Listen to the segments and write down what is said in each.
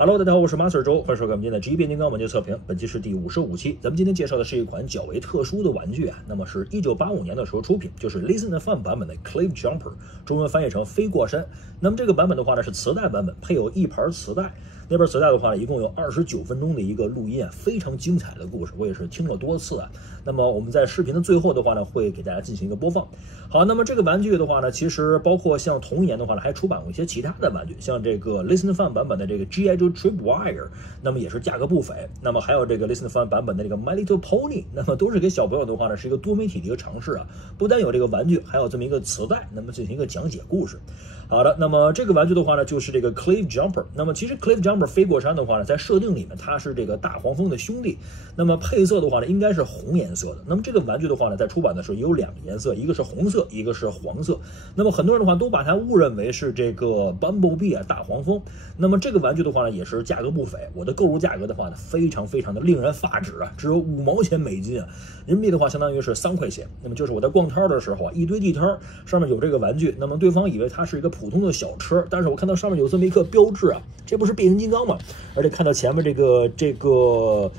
Hello， 大家好，我是 Master 周，欢迎收看我们今天的 G1 变形金刚玩具测评。本期是第55期，咱们今天介绍的是一款较为特殊的玩具啊，那么是1985年的时候出品，就是 Listen and Fun 版本的 Cliff Jumper， 中文翻译成飞过山。那么这个版本的话呢是磁带版本，配有一盘磁带。那边磁带的话呢，一共有29分钟的一个录音啊，非常精彩的故事，我也是听了多次啊。那么我们在视频的最后的话呢，会给大家进行一个播放。好，那么这个玩具的话呢，其实包括像同年的话呢，还出版过一些其他的玩具，像这个 Listen and Fun 版本的这个 G1 Tripwire， 那么也是价格不菲。那么还有这个 Listen and Fun 版本的这个 My Little Pony， 那么都是给小朋友的话呢，是一个多媒体的一个尝试啊，不但有这个玩具，还有这么一个磁带，那么进行一个讲解故事。好的，那么这个玩具的话呢，就是这个 Cliff Jumper。那么其实 Cliff Jumper 飞过山的话呢，在设定里面它是这个大黄蜂的兄弟。那么配色的话呢，应该是红颜色的。那么这个玩具的话呢，在出版的时候也有两个颜色，一个是红色，一个是黄色。那么很多人的话都把它误认为是这个 Bumblebee 啊，大黄蜂。那么这个玩具的话呢，也是价格不菲。我的购入价格的话呢，非常的令人发指啊，只有5毛钱美金啊，人民币的话相当于是3块钱。那么就是我在逛摊的时候啊，一堆地摊上面有这个玩具，那么对方以为它是一个普通的小车，但是我看到上面有这么一个标志啊，这不是变形金刚吗？而且看到前面这个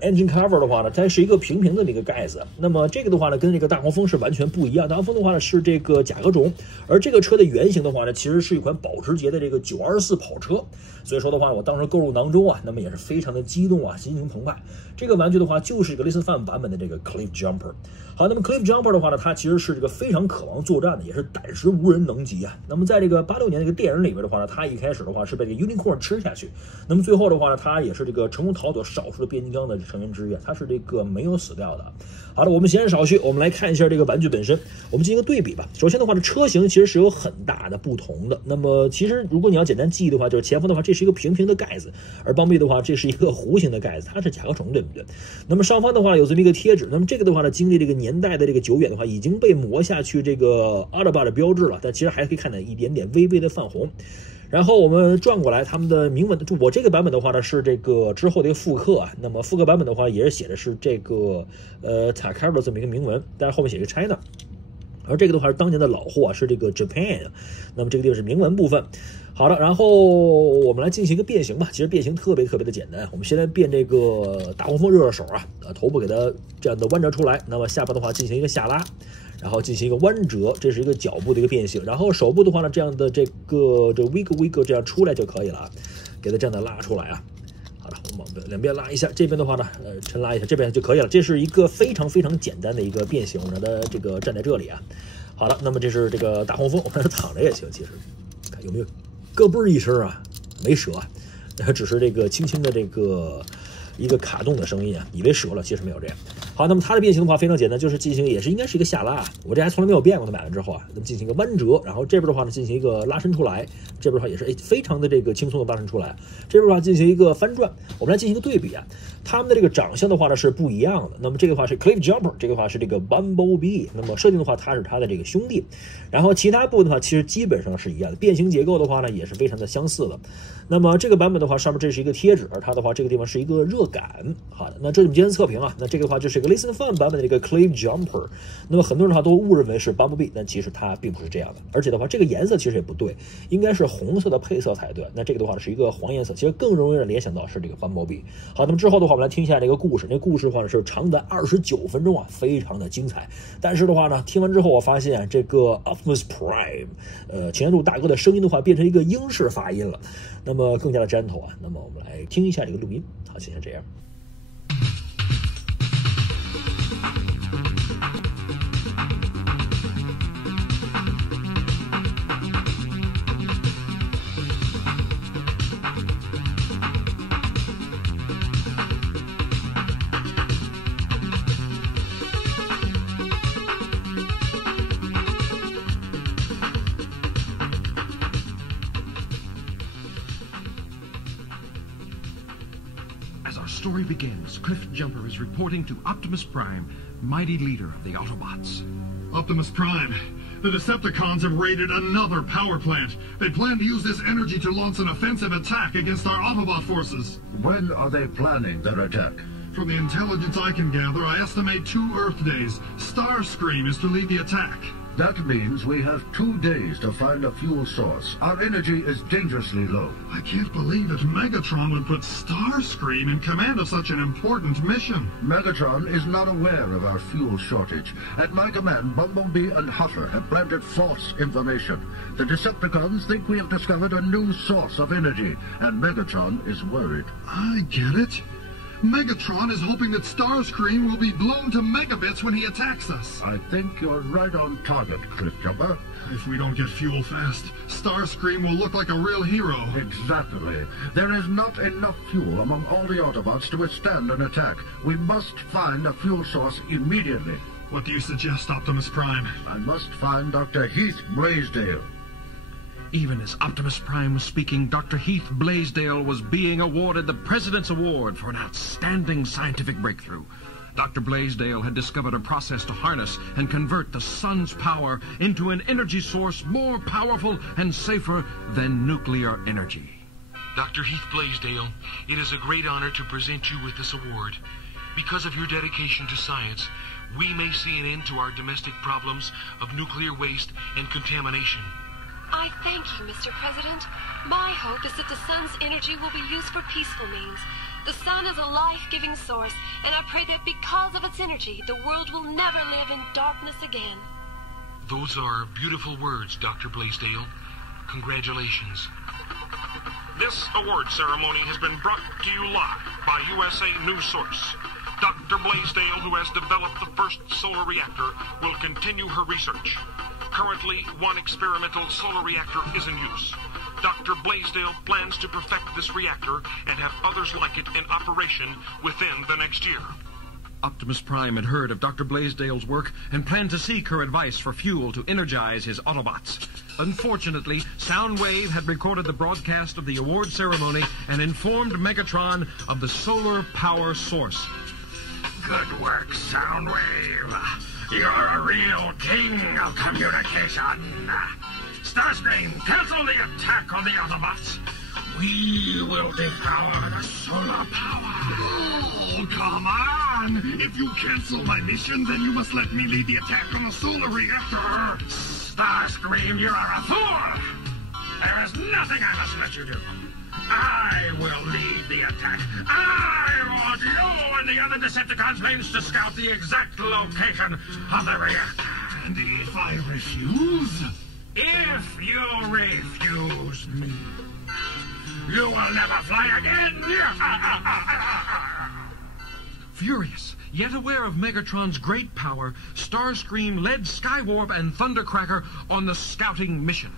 engine cover 的话呢，它是一个平的这个盖子。那么这个的话呢，跟这个大黄蜂是完全不一样。大黄蜂的话呢是这个甲壳虫，而这个车的原型的话呢，其实是一款保时捷的这个924跑车。所以说的话，我当时购入囊中啊，那么也是非常的激动啊，心情澎湃。这个玩具的话，就是一个 Listen Fun 版本的这个 Cliff Jumper。好，那么 Cliff Jumper 的话呢，它其实是这个非常渴望作战的，也是胆识无人能及啊。那么在这个86年这个电影里边的话呢，它一开始的话是被这个 Unicorn 吃下去，那么最后的话呢，它也是这个成功逃走少数的变形金刚的成员之一，它是这个没有死掉的。好的，我们闲言少叙，我们来看一下这个玩具本身，我们进行一个对比吧。首先的话呢，车型其实是有很大的不同的。那么其实如果你要简单记忆的话，就是前方的话这是一个平的盖子，而Bumblebee的话这是一个弧形的盖子，它是甲壳虫，对不对？那么上方的话有这么一个贴纸，那么这个的话呢，经历这个年代的这个久远的话，已经被磨下去这个 Autobot 的标志了，但其实还可以看到一点点微的泛红。然后我们转过来，他们的铭文，我这个版本的话呢是这个之后的一个复刻啊。那么复刻版本的话也是写的是这个Takara 的这么一个铭文，但是后面写个 China。而这个的话是当年的老货，是这个 Japan。那么这个地方是铭文部分。好的，然后我们来进行一个变形吧。其实变形特别的简单。我们先来变这个大黄蜂热手啊，头部给它这样的弯折出来，那么下巴的话进行一个下拉，然后进行一个弯折，这是一个脚部的一个变形。然后手部的话呢，这样的这 wiggle 这样出来就可以了，给它这样的拉出来啊。好了，我们两边拉一下，这边的话呢，抻拉一下，这边就可以了。这是一个非常简单的一个变形，我们让它这个站在这里啊。好了，那么这是这个大黄蜂，我让它躺着也行，其实看有没有咯嘣一声啊，没折啊，只是这个轻轻的这个一个卡动的声音啊，以为折了，其实没有这样。好，那么它的变形的话非常简单，就是进行应该是一个下拉，我这还从来没有变过，它买完之后啊，那么进行一个弯折，然后这边的话呢进行一个拉伸出来，这边的话也是非常的这个轻松的拉伸出来，这边的话进行一个翻转。我们来进行一个对比啊，他们的这个长相的话呢是不一样的。那么这个的话是 Cliff Jumper， 这个的话是这个 Bumblebee， 那么设定的话它是它的这个兄弟，然后其他部分的话其实基本上是一样的，变形结构的话呢也是非常的相似的。那么这个版本的话，上面这是一个贴纸，而它的话这个地方是一个热感。好的，那这是我们今天的测评啊。那这个的话就是一个 Listen Fun 版本的这个 Cliff Jumper。那么很多人的话都误认为是 Bumblebee， 但其实它并不是这样的。而且的话，这个颜色其实也不对，应该是红色的配色才对。那这个的话是一个黄颜色，其实更容易让联想到是这个 Bumblebee。好，那么之后的话，我们来听一下这个故事。这个故事的话呢是长达29分钟啊，非常的精彩。但是的话呢，听完之后我发现啊，这个 Optimus Prime，擎天柱大哥的声音的话变成一个英式发音了。那么更加的粘头啊，那么我们来听一下这个录音。好，先这样。As our story begins, Cliff Jumper is reporting to Optimus Prime, mighty leader of the Autobots. Optimus Prime, the Decepticons have raided another power plant. They plan to use this energy to launch an offensive attack against our Autobot forces. When are they planning their attack? From the intelligence I can gather, I estimate 2 Earth days. Starscream is to lead the attack. That means we have 2 days to find a fuel source. Our energy is dangerously low. I can't believe that Megatron would put Starscream in command of such an important mission. Megatron is not aware of our fuel shortage. At my command, Bumblebee and Hutter have planted false information. The Decepticons think we have discovered a new source of energy, and Megatron is worried. I get it. Megatron is hoping that Starscream will be blown to megabits when he attacks us. I think you're right on target, Cliffjumper. If we don't get fuel fast, Starscream will look like a real hero. Exactly. There is not enough fuel among all the Autobots to withstand an attack. We must find a fuel source immediately. What do you suggest, Optimus Prime? I must find Dr. Heath Blaisdell. Even as Optimus Prime was speaking, Dr. Heath Blaisdell was being awarded the President's Award for an outstanding scientific breakthrough. Dr. Blaisdell had discovered a process to harness and convert the sun's power into an energy source more powerful and safer than nuclear energy. Dr. Heath Blaisdell, it is a great honor to present you with this award. Because of your dedication to science, we may see an end to our domestic problems of nuclear waste and contamination. I thank you, Mr. President. My hope is that the sun's energy will be used for peaceful means. The sun is a life-giving source, and I pray that because of its energy, the world will never live in darkness again. Those are beautiful words, Dr. Blaisdell. Congratulations. This award ceremony has been brought to you live by USA News Source. Dr. Blaisdell, who has developed the first solar reactor, will continue her research. Currently, one experimental solar reactor is in use. Dr. Blaisdell plans to perfect this reactor and have others like it in operation within the next year. Optimus Prime had heard of Dr. Blaisdell's work and planned to seek her advice for fuel to energize his Autobots. Unfortunately, Soundwave had recorded the broadcast of the award ceremony and informed Megatron of the solar power source. Good work, Soundwave. You're a real king of communication. Starscream, cancel the attack on the Autobots. We will devour the solar power. Oh, come on! If you cancel my mission, then you must let me lead the attack on the solar reactor. Starscream, you are a fool. There is nothing I must let you do. I will lead the attack. I want you and the other Decepticons planes to scout the exact location of the reactor. And if I refuse? If you refuse me, you will never fly again. Furious, yet aware of Megatron's great power, Starscream led Skywarp and Thundercracker on the scouting mission.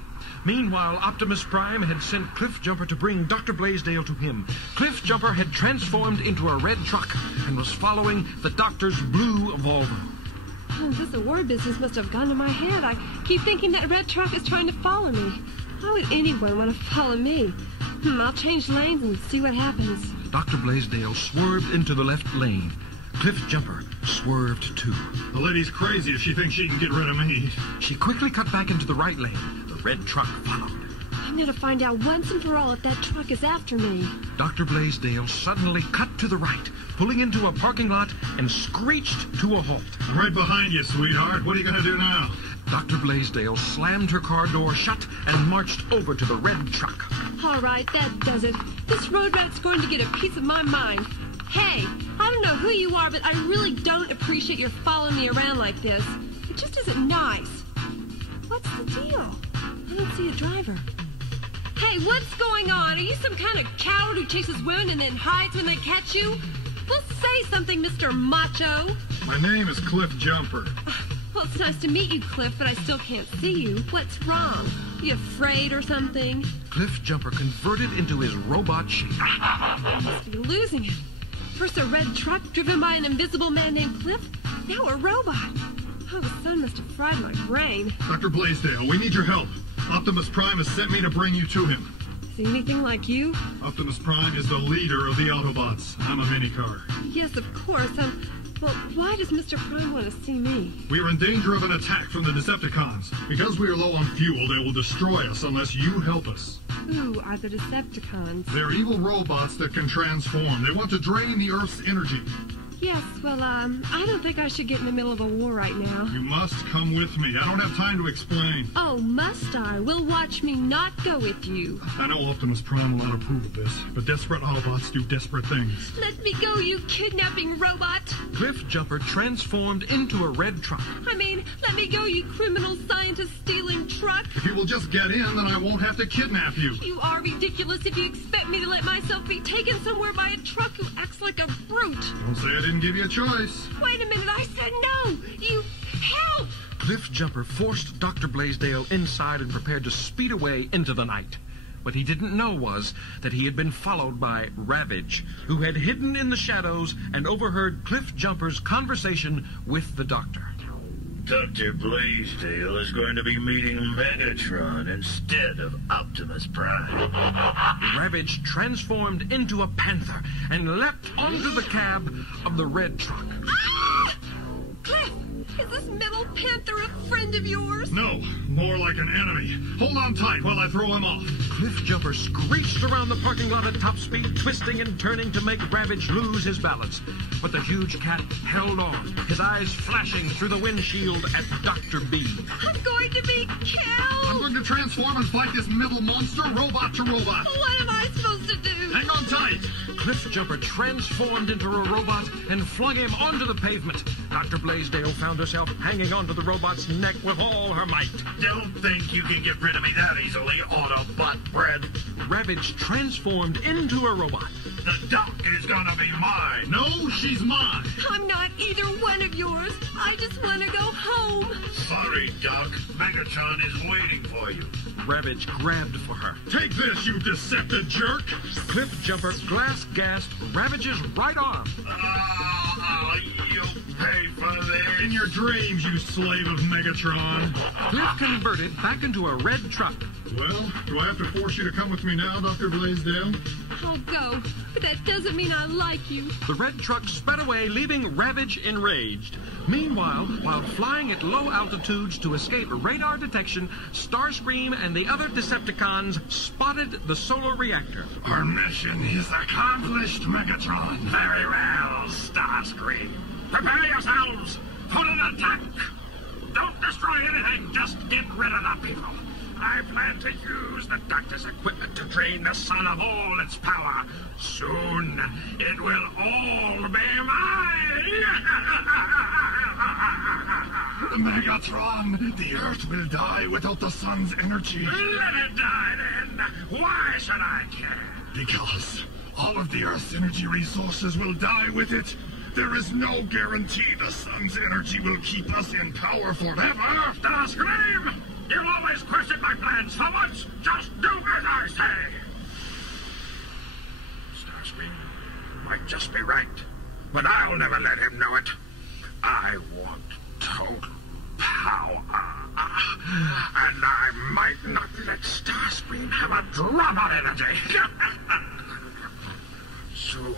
Meanwhile, Optimus Prime had sent Cliffjumper to bring Dr. Blaisdell to him. Cliffjumper had transformed into a red truck and was following the doctor's blue Volvo. Oh, this award business must have gone to my head. I keep thinking that red truck is trying to follow me. Why would anyone want to follow me? I'll change lanes and see what happens. Dr. Blaisdell swerved into the left lane. Cliffjumper swerved too. The lady's crazy if she thinks she can get rid of me. She quickly cut back into the right lane. The red truck followed. I'm going to find out once and for all if that truck is after me. Dr. Blaisdell suddenly cut to the right, pulling into a parking lot and screeched to a halt. I'm right behind you, sweetheart. What are you going to do now? Dr. Blaisdell slammed her car door shut and marched over to the red truck. All right, that does it. This road rat's going to get a piece of my mind. Hey, I don't know who you are, but I really don't appreciate your following me around like this. It just isn't nice. What's the deal? I don't see a driver. Hey, what's going on? Are you some kind of coward who chases women and then hides when they catch you? Well, say something, Mr. Macho. My name is Cliffjumper. Well, it's nice to meet you, Cliff, but I still can't see you. What's wrong? You afraid or something? Cliffjumper converted into his robot shape. I must be losing it. First a red truck driven by an invisible man named Cliff, now a robot. Oh, the sun must have fried my brain. Dr. Blaisdell, we need your help. Optimus Prime has sent me to bring you to him. Is he anything like you? Optimus Prime is the leader of the Autobots. I'm a minicar. Yes, of course. Well, why does Mr. Prime want to see me? We are in danger of an attack from the Decepticons. Because we are low on fuel, they will destroy us unless you help us. Who are the Decepticons? They're evil robots that can transform. They want to drain the Earth's energy. Yes, well, I don't think I should get in the middle of a war right now. You must come with me. I don't have time to explain. Oh, must I? Well, watch me not go with you. I know Optimus Prime will not approve of this, but desperate Autobots do desperate things. Let me go, you kidnapping robot. Cliff Jumper transformed into a red truck. I mean, let me go, you criminal scientist-stealing truck. If you will just get in, then I won't have to kidnap you. You are ridiculous if you expect me to let myself be taken somewhere by a truck who acts like a brute. Don't say I didn't give you a choice. Wait a minute, I said no! You help! Cliff Jumper forced Dr. Blaisdell inside and prepared to speed away into the night. What he didn't know was that he had been followed by Ravage, who had hidden in the shadows and overheard Cliff Jumper's conversation with the doctor. Dr. Blaisdell is going to be meeting Megatron instead of Optimus Prime. Ravage transformed into a panther and leapt onto the cab of the red truck. Ah! Cliff, is this metal panther a friend of yours? No, more like an enemy. Hold on tight while I throw him off. Cliff Jumper screeched around the parking lot at top speed, twisting and turning to make Ravage lose his balance. But the huge cat held on, his eyes flashing through the windshield at Dr. B. I'm going to be killed! I'm going to transform and fight this metal monster robot to robot. What am I supposed to do? Hang on tight. Cliff Jumper transformed into a robot and flung him onto the pavement. Dr. Blaisdell found herself hanging onto the robot's neck with all her might. Don't think you can get rid of me that easily, Autobot bread. Ravage transformed into a robot. The doc is gonna be mine. No, she's mine. I'm not either one of yours. I just want to go home. Sorry, Doc. Megatron is waiting for you. Ravage grabbed for her. Take this, you deceptive jerk. Cliff Jumper glass-gassed Ravage's right arm. You'll pay for this. In your dreams, you slave of Megatron. Cliff converted back into a red truck. Well, do I have to force you to come with me now, Dr. Blaisdell? I'll go, but that doesn't mean I like you. The red truck sped away, leaving Ravage enraged. Meanwhile, while flying at low altitudes to escape radar detection, Starscream and the other Decepticons spotted the solar reactor. Our mission is accomplished, Megatron. Very well, Starscream. Prepare yourselves for an attack. Don't destroy anything, just get rid of the people. I plan to use the doctor's equipment to drain the sun of all its power. Soon, it will all be mine. Megatron, the Earth will die without the sun's energy. Let it die, then. Why should I care? Because all of the Earth's energy resources will die with it. There is no guarantee the sun's energy will keep us in power forever. Starscream! You'll always question my plans so much. Just do as I say. Starscream might just be right, but I'll never let him know it. I want total power. And I might not let Starscream have a drop of energy. Soon,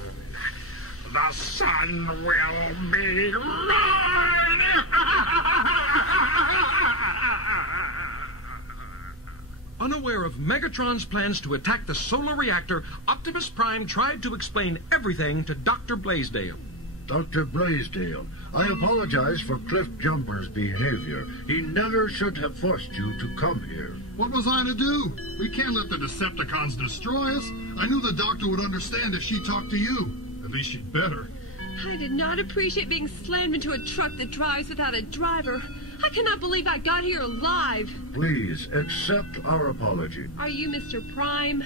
the sun will be mine. Unaware of Megatron's plans to attack the solar reactor, Optimus Prime tried to explain everything to Dr. Blaisdell. Dr. Blaisdell, I apologize for Cliff Jumper's behavior. He never should have forced you to come here. What was I to do? We can't let the Decepticons destroy us. I knew the doctor would understand if she talked to you. At least she'd better. I did not appreciate being slammed into a truck that drives without a driver. I cannot believe I got here alive. Please, accept our apology. Are you Mr. Prime?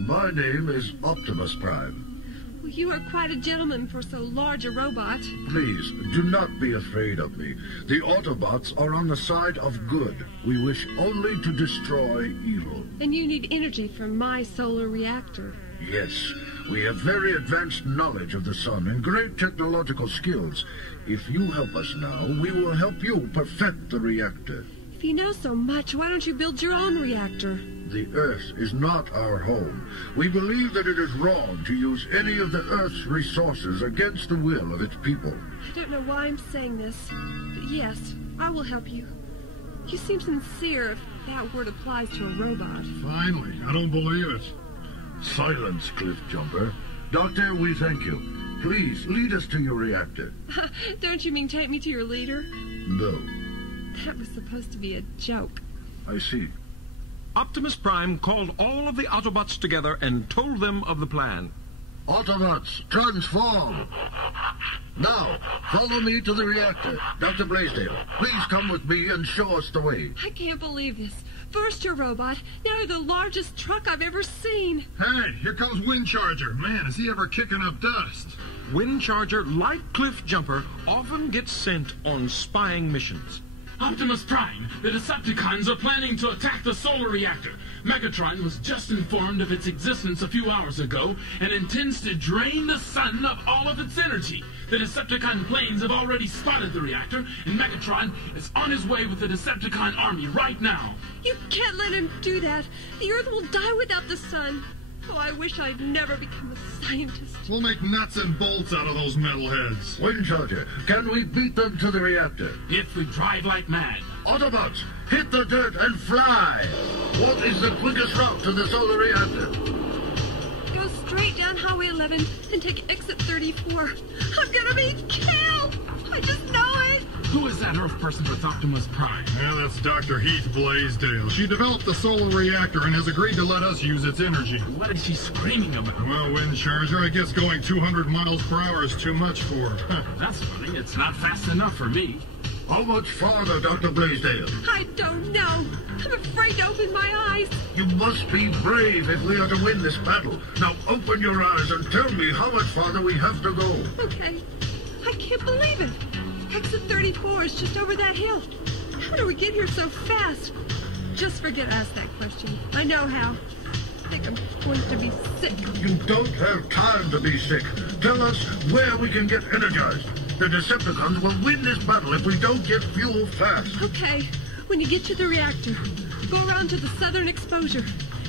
My name is Optimus Prime. Well, you are quite a gentleman for so large a robot. Please, do not be afraid of me. The Autobots are on the side of good. We wish only to destroy evil. And you need energy from my solar reactor. Yes, we have very advanced knowledge of the sun and great technological skills. If you help us now, we will help you perfect the reactor. If you know so much, why don't you build your own reactor? The Earth is not our home. We believe that it is wrong to use any of the Earth's resources against the will of its people. I don't know why I'm saying this, but yes, I will help you. You seem sincere if that word applies to a robot. Finally, I don't believe it. Silence, Cliff Jumper. Doctor, we thank you. Please, lead us to your reactor. Don't you mean take me to your leader? No. That was supposed to be a joke. I see. Optimus Prime called all of the Autobots together and told them of the plan. Autobots, transform! Now, follow me to the reactor. Dr. Blaisdell, please come with me and show us the way. I can't believe this. First you're a robot, now you're the largest truck I've ever seen. Hey, here comes Windcharger. Man, is he ever kicking up dust? Windcharger, like Cliff Jumper, often gets sent on spying missions. Optimus Prime, the Decepticons are planning to attack the solar reactor. Megatron was just informed of its existence a few hours ago and intends to drain the sun of all of its energy. The Decepticon planes have already spotted the reactor, and Megatron is on his way with the Decepticon army right now. You can't let him do that. The Earth will die without the sun. Oh, I wish I'd never become a scientist. We'll make nuts and bolts out of those metalheads. Windcharger, can we beat them to the reactor? If we drive like mad. Autobots, hit the dirt and fly! What is the quickest route to the solar reactor? Go straight down Highway 11 and take exit 34. I'm gonna be killed! I just know it! Who is that Earth person with Optimus Prime? Yeah, that's Dr. Heath Blaisdell. She developed the solar reactor and has agreed to let us use its energy. What is she screaming about? Well, Windcharger, I guess going 200 miles per hour is too much for her. That's funny. It's not fast enough for me. How much farther, Dr. Blaisdell? I don't know. I'm afraid to open my eyes. You must be brave if we are to win this battle. Now open your eyes and tell me how much farther we have to go. Okay. I can't believe it. Exit 34 is just over that hill. How do we get here so fast? Just forget I asked that question. I know how. I think I'm going to be sick. You don't have time to be sick. Tell us where we can get energized. The Decepticons will win this battle if we don't get fuel fast. Okay. When you get to the reactor, go around to the southern exposure.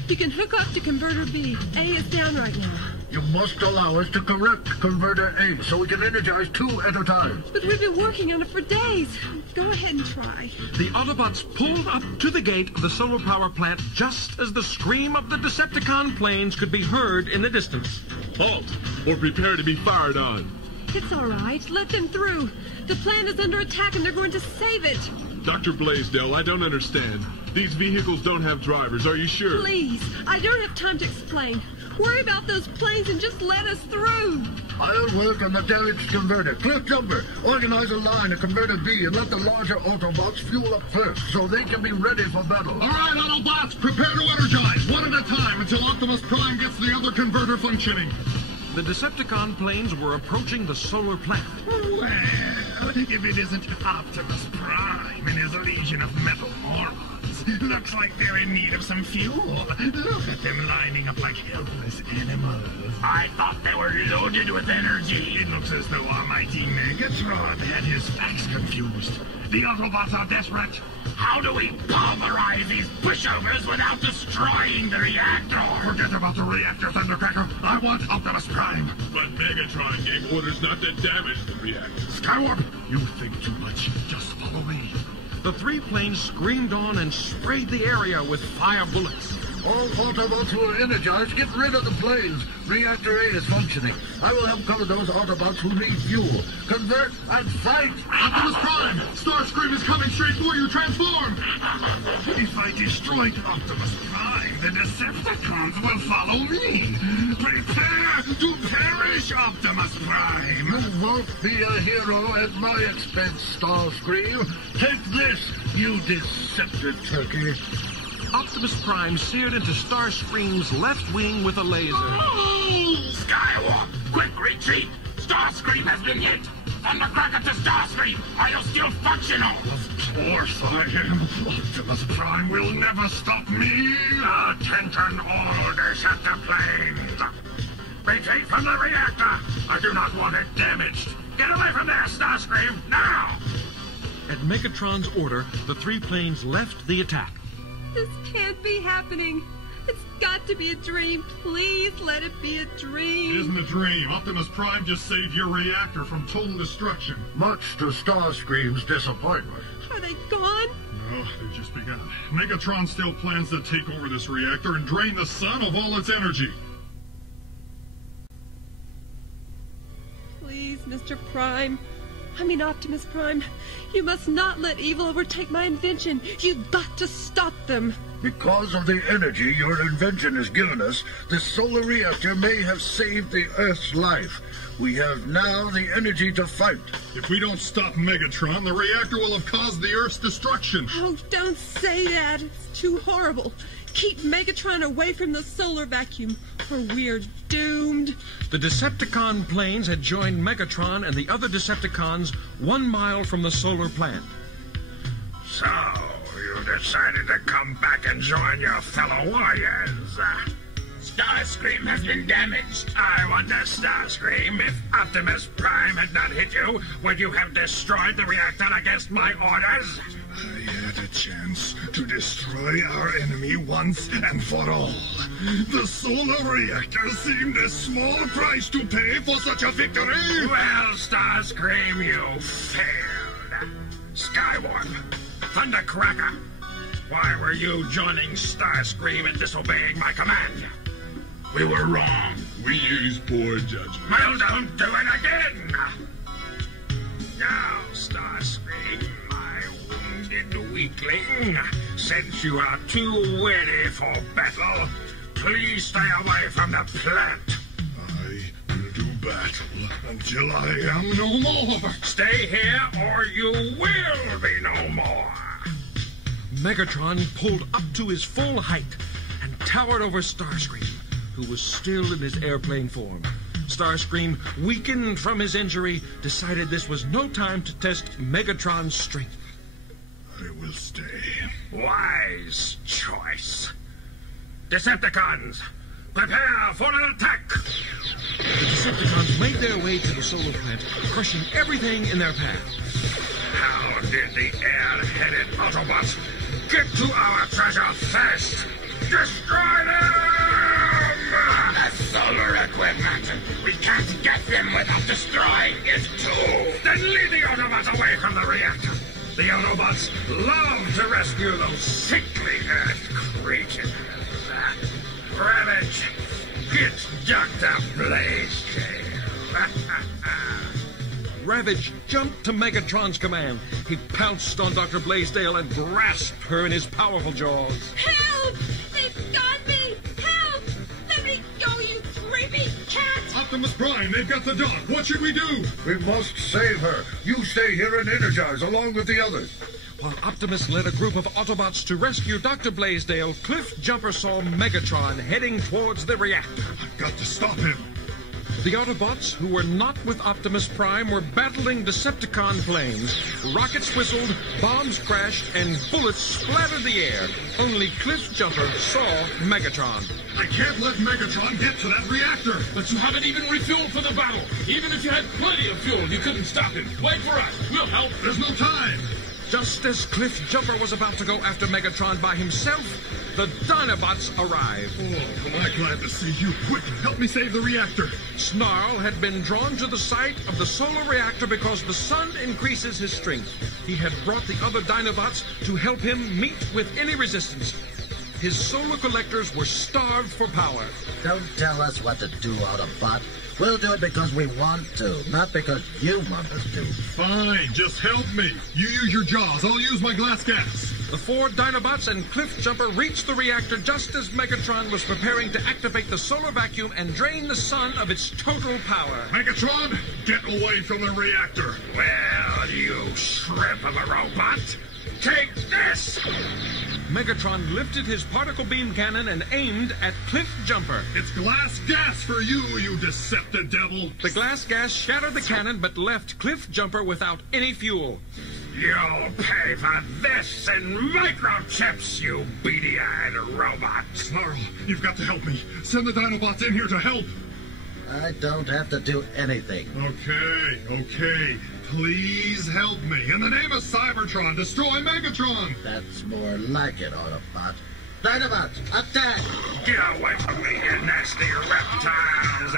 You can hook up to Converter B. A is down right now. You must allow us to correct Converter A so we can energize 2 at a time. But we've been working on it for days. Go ahead and try. The Autobots pulled up to the gate of the solar power plant just as the scream of the Decepticon planes could be heard in the distance. Halt, or prepare to be fired on. It's all right. Let them through. The plant is under attack and they're going to save it. Dr. Blaisdell, I don't understand. These vehicles don't have drivers, are you sure? Please, I don't have time to explain. Worry about those planes and just let us through. I'll work on the damaged converter. Cliff Jumper, organize a line at Converter B and let the larger Autobots fuel up first so they can be ready for battle. All right, Autobots, prepare to energize, one at a time, until Optimus Prime gets the other converter functioning. The Decepticon planes were approaching the solar plant. Well, if it isn't Optimus Prime and his legion of metal morons. Looks like they're in need of some fuel. Look at them lining up like helpless animals. I thought they were loaded with energy. It looks as though our mighty Megatron had his facts confused. The Autobots are desperate. How do we pulverize these pushovers without destroying the reactor? Forget about the reactor, Thundercracker. I want Optimus Prime. But Megatron gave orders not to damage the reactor. Skywarp, you think too much. Just follow me. The 3 planes screamed on and sprayed the area with fire bullets. All Autobots who are energized, get rid of the planes. Reactor A is functioning. I will help cover those Autobots who need fuel. Convert and fight! Optimus Prime! Starscream is coming straight for you! Transform! If I destroyed Optimus Prime, the Decepticons will follow me. Prepare to perish, Optimus Prime! You won't be a hero at my expense, Starscream. Take this, you deceptive turkey. Optimus Prime seared into Starscream's left wing with a laser. Skywalk, quick retreat! Starscream has been hit! Thundercracker to Starscream! Are you still functional? Of course I am. Optimus Prime will never stop me. Attention all Deceptiplanes! Retreat from the reactor! I do not want it damaged! Get away from there, Starscream, now! At Megatron's order, the 3 planes left the attack. This can't be happening. It's got to be a dream. Please let it be a dream. It isn't a dream. Optimus Prime just saved your reactor from total destruction. Much to Starscream's disappointment. Are they gone? No, they've just begun. Megatron still plans to take over this reactor and drain the sun of all its energy. Please, Mr. Prime. Optimus Prime. You must not let evil overtake my invention. You've got to stop them. Because of the energy your invention has given us, the solar reactor may have saved the Earth's life. We have now the energy to fight. If we don't stop Megatron, the reactor will have caused the Earth's destruction. Oh, don't say that. It's too horrible. Keep Megatron away from the solar vacuum, or we're doomed. The Decepticon planes had joined Megatron and the other Decepticons 1 mile from the solar plant. So, you decided to come back and join your fellow warriors. Starscream has been damaged. I wonder, Starscream, if Optimus Prime had not hit you, would you have destroyed the reactor against my orders? I had a chance to destroy our enemy once and for all. The solar reactor seemed a small price to pay for such a victory. Well, Starscream, you failed. Skywarp, Thundercracker, why were you joining Starscream and disobeying my command? We were wrong. We used poor judgment. Well, don't do it again. Now, Starscream, my wounded weakling, since you are too wary for battle, please stay away from the plant. I will do battle until I am no more. Stay here or you will be no more. Megatron pulled up to his full height and towered over Starscream, who was still in his airplane form. Starscream, weakened from his injury, decided this was no time to test Megatron's strength. I will stay. Wise choice. Decepticons, prepare for an attack! The Decepticons made their way to the solar plant, crushing everything in their path. How did the air-headed Autobots get to our treasure first? Destroy them! The solar equipment! We can't get them without destroying it too! Then lead the Autobots away from the reactor! The Autobots love to rescue those sickly Earth creatures. Ravage, get Dr. Blaisdell. Ravage jumped to Megatron's command. He pounced on Dr. Blaisdell and grasped her in his powerful jaws. Help! They've got me! Help! Let me go, you creepy cat! Optimus Prime, they've got the dog. What should we do? We must save her. You stay here and energize along with the others. While Optimus led a group of Autobots to rescue Dr. Blaisdell, Cliff Jumper saw Megatron heading towards the reactor. I've got to stop him. The Autobots, who were not with Optimus Prime, were battling Decepticon planes. Rockets whistled, bombs crashed, and bullets splattered the air. Only Cliff Jumper saw Megatron. I can't let Megatron get to that reactor. But you haven't even refueled for the battle. Even if you had plenty of fuel, you couldn't stop him. Wait for us. We'll help. There's no time. Just as Cliff Jumper was about to go after Megatron by himself, the Dinobots arrived. Oh, am I glad to see you. Quick, help me save the reactor. Snarl had been drawn to the site of the solar reactor because the sun increases his strength. He had brought the other Dinobots to help him meet with any resistance. His solar collectors were starved for power. Don't tell us what to do, Autobot. We'll do it because we want to, not because you want us to. Fine, just help me. You use your jaws, I'll use my glass gas. The four Dinobots and Cliff Jumper reached the reactor just as Megatron was preparing to activate the solar vacuum and drain the sun of its total power. Megatron, get away from the reactor. Well, you shrimp of a robot, take this! Megatron lifted his particle beam cannon and aimed at Cliff Jumper. It's glass gas for you, you deceptive devil. The glass gas shattered the cannon but left Cliff Jumper without any fuel. You'll pay for this in microchips, you beady-eyed robot. Snarl, you've got to help me. Send the Dinobots in here to help. I don't have to do anything. Okay. Please help me. In the name of Cybertron, destroy Megatron. That's more like it, Autobot. Dinobots, attack! Get away from me, you nasty reptiles!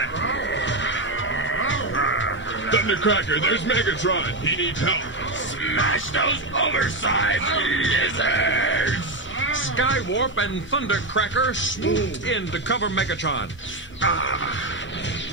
Thundercracker, there's Megatron. He needs help. Smash those oversized lizards! Skywarp and Thundercracker swooped in to cover Megatron.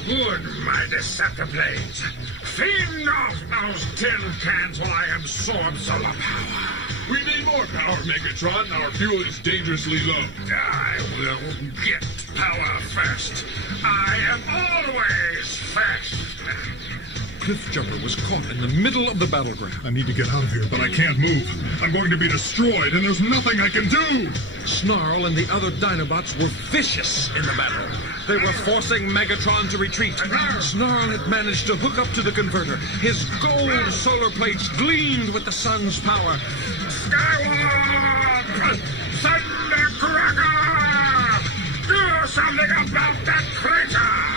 Good, my Deceptiblades. Feed off those tin cans while I absorb solar power. We need more power, Megatron. Our fuel is dangerously low. I will get power first. I am always first. Cliffjumper was caught in the middle of the battleground. I need to get out of here, but I can't move. I'm going to be destroyed, and there's nothing I can do! Snarl and the other Dinobots were vicious in the battle. They were forcing Megatron to retreat. Snarl had managed to hook up to the converter. His gold solar plates gleamed with the sun's power. Skywarp! Thundercracker! Do something about that crater!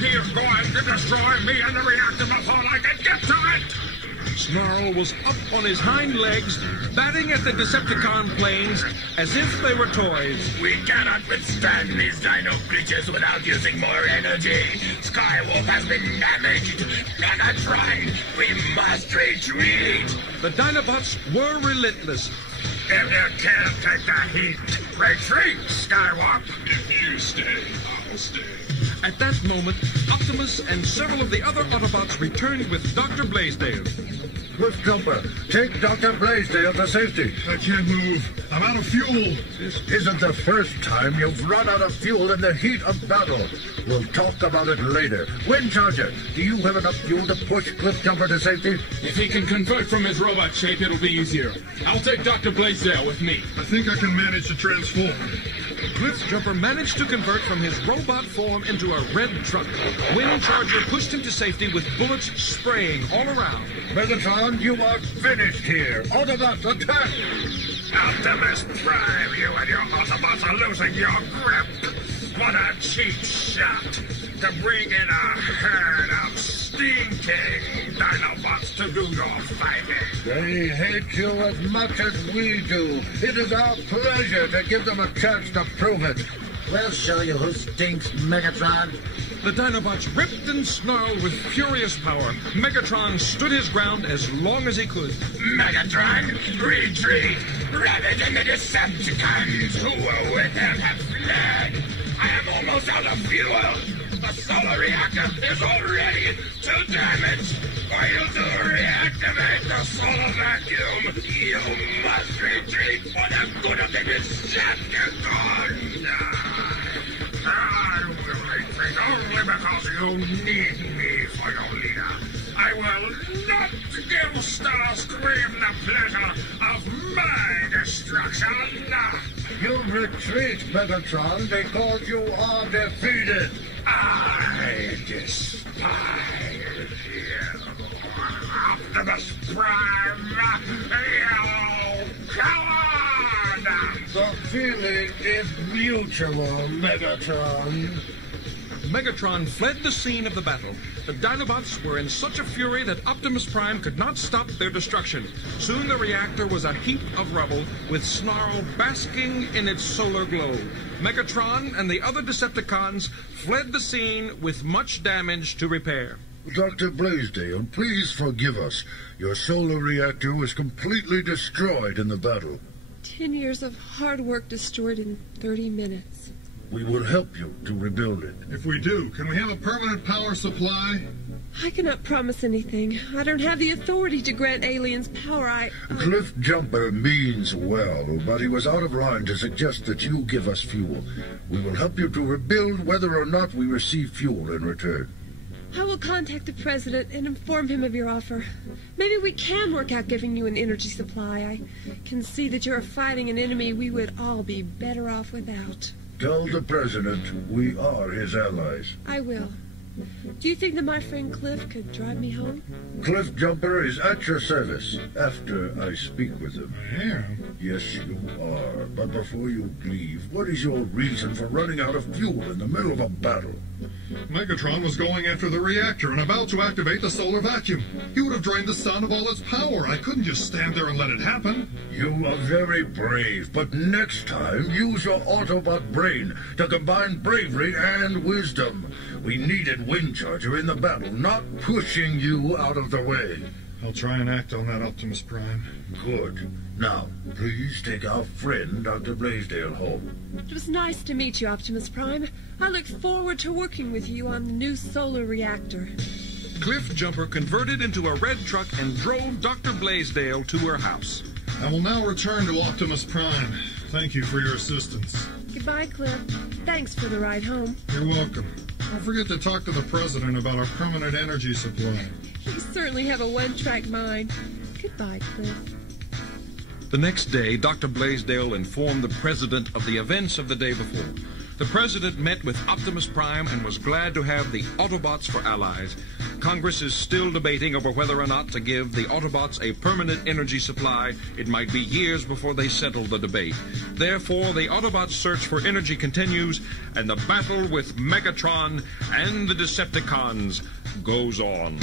He is going to destroy me and the reactor before I can get to it! Snarl was up on his hind legs, batting at the Decepticon planes as if they were toys. We cannot withstand these dino creatures without using more energy. Skywarp has been damaged. Megatron, we must retreat. The Dinobots were relentless. If you can't take the heat, retreat, Skywarp. If you stay, I'll stay. At that moment, Optimus and several of the other Autobots returned with Dr. Blaisdell. Cliffjumper, take Dr. Blaisdell to safety. I can't move. I'm out of fuel. This isn't the first time you've run out of fuel in the heat of battle. We'll talk about it later. Windcharger, do you have enough fuel to push Cliffjumper to safety? If he can convert from his robot shape, it'll be easier. I'll take Dr. Blaisdell with me. I think I can manage to transform. Cliffjumper managed to convert from his robot form into a red truck. Windcharger pushed him to safety with bullets spraying all around. Megatron, you are finished here. Autobots, attack! Optimus Prime, you and your Autobots are losing your grip. What a cheap shot to bring in a herd of stinking Dinobots to do your fighting. They hate you as much as we do. It is our pleasure to give them a chance to prove it. We'll show you who stinks, Megatron. The Dinobots ripped and snarled with furious power. Megatron stood his ground as long as he could. Megatron, retreat! Rabbit and the Decepticons who were with him have fled. I am almost out of fuel. The solar reactor is already too damaged. For you to reactivate the solar vacuum, you must retreat for the good of the Decepticons. I will retreat only because you need me for your leader. I will not give Starscream the pleasure of my destruction. You retreat, Megatron, because you are defeated. I despise you, Optimus Prime, you coward! The feeling is mutual, Megatron. Megatron fled the scene of the battle. The Dinobots were in such a fury that Optimus Prime could not stop their destruction. Soon the reactor was a heap of rubble, with Snarl basking in its solar glow. Megatron and the other Decepticons fled the scene with much damage to repair. Dr. Blaisdell, please forgive us. Your solar reactor was completely destroyed in the battle. 10 years of hard work destroyed in 30 minutes. We will help you to rebuild it. If we do, can we have a permanent power supply? I cannot promise anything. I don't have the authority to grant aliens power. Cliffjumper means well, but he was out of line to suggest that you give us fuel. We will help you to rebuild whether or not we receive fuel in return. I will contact the president and inform him of your offer. Maybe we can work out giving you an energy supply. I can see that you are fighting an enemy we would all be better off without. Tell the president we are his allies. I will. Do you think that my friend Cliff could drive me home? Cliffjumper is at your service after I speak with him. Yeah. Yes, you are. But before you leave, what is your reason for running out of fuel in the middle of a battle? Megatron was going after the reactor and about to activate the solar vacuum. He would have drained the sun of all its power. I couldn't just stand there and let it happen. You are very brave, but next time use your Autobot brain to combine bravery and wisdom. We needed Windcharger in the battle, not pushing you out of the way. I'll try and act on that, Optimus Prime. Good. Now, please take our friend, Dr. Blaisdell, home. It was nice to meet you, Optimus Prime. I look forward to working with you on the new solar reactor. Cliff Jumper converted into a red truck and drove Dr. Blaisdell to her house. I will now return to Optimus Prime. Thank you for your assistance. Goodbye, Cliff. Thanks for the ride home. You're welcome. Don't forget to talk to the President about our permanent energy supply. You certainly have a one-track mind. Goodbye, Cliff. The next day, Dr. Blaisdell informed the President of the events of the day before. The President met with Optimus Prime and was glad to have the Autobots for allies. Congress is still debating over whether or not to give the Autobots a permanent energy supply. It might be years before they settle the debate. Therefore, the Autobots' search for energy continues, and the battle with Megatron and the Decepticons goes on.